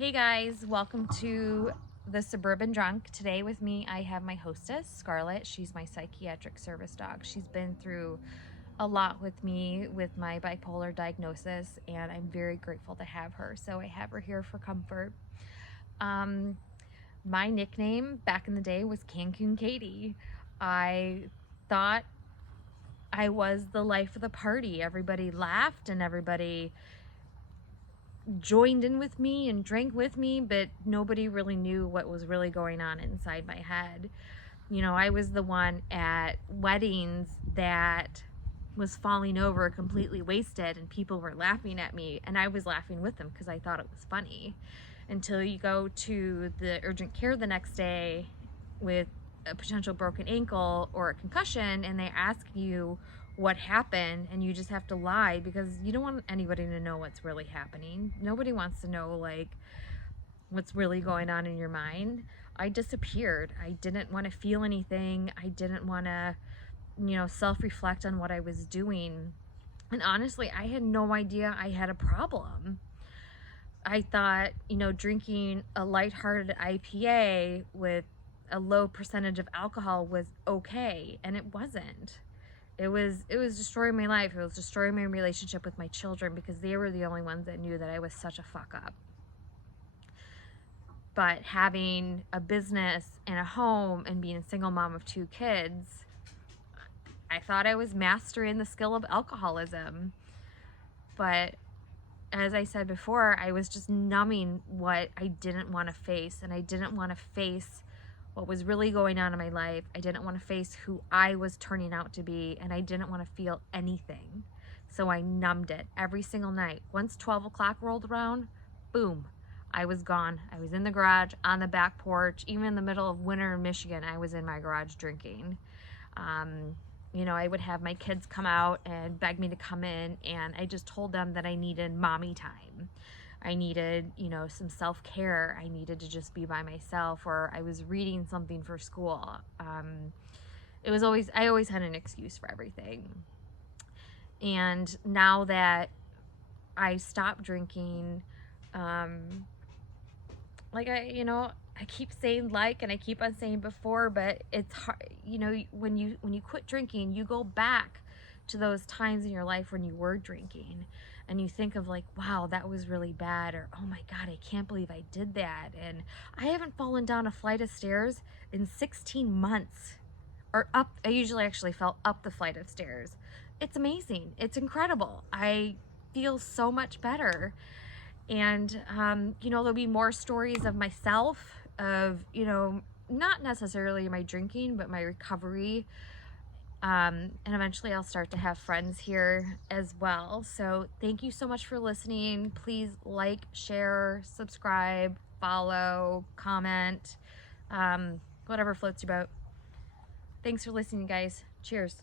Hey guys, welcome to the Suburban Drunk. Today with me, I have my hostess, Scarlett. She's my psychiatric service dog. She's been through a lot with me with my bipolar diagnosis, and I'm very grateful to have her. So I have her here for comfort. Um, my nickname back in the day was Cancun Katie. I thought I was the life of the party. Everybody laughed and everybody joined in with me and drank with me, but nobody really knew what was really going on inside my head. You know, I was the one at weddings that was falling over completely wasted and people were laughing at me and I was laughing with them because I thought it was funny, until you go to the urgent care the next day with a potential broken ankle or a concussion and they ask you what happened and you just have to lie because you don't want anybody to know what's really happening. Nobody wants to know like what's really going on in your mind. I disappeared. I didn't want to feel anything. I didn't want to, self-reflect on what I was doing. And honestly, I had no idea I had a problem. I thought, drinking a lighthearted IPA with a low percentage of alcohol was okay, and it wasn't. It was destroying my life. It was destroying my relationship with my children because they were the only ones that knew that I was such a fuck up. But having a business and a home and being a single mom of 2 kids, I thought I was mastering the skill of alcoholism. But as I said before, I was just numbing what I didn't want to face, and I didn't want to face what was really going on in my life. I didn't want to face who I was turning out to be, and I didn't want to feel anything. So I numbed it every single night. Once 12 o'clock rolled around, boom, I was gone. I was in the garage, on the back porch, even in the middle of winter in Michigan, I was in my garage drinking. I would have my kids come out and beg me to come in, and I just told them that I needed mommy time. I needed, some self-care. I needed to just be by myself, or I was reading something for school. I always had an excuse for everything. And now that I stopped drinking, I keep saying and I keep on saying before, but it's hard. When you quit drinking, you go back to those times in your life when you were drinking and you think of like, wow, that was really bad, or oh my god, I can't believe I did that. And I haven't fallen down a flight of stairs in 16 months, or up. I usually actually fell up the flight of stairs. It's amazing. It's incredible. I feel so much better. And there'll be more stories of myself, of not necessarily my drinking but my recovery, and eventually I'll start to have friends here as well. So thank you so much for listening. Please like, share, subscribe, follow, comment, whatever floats your boat. Thanks for listening, guys. Cheers.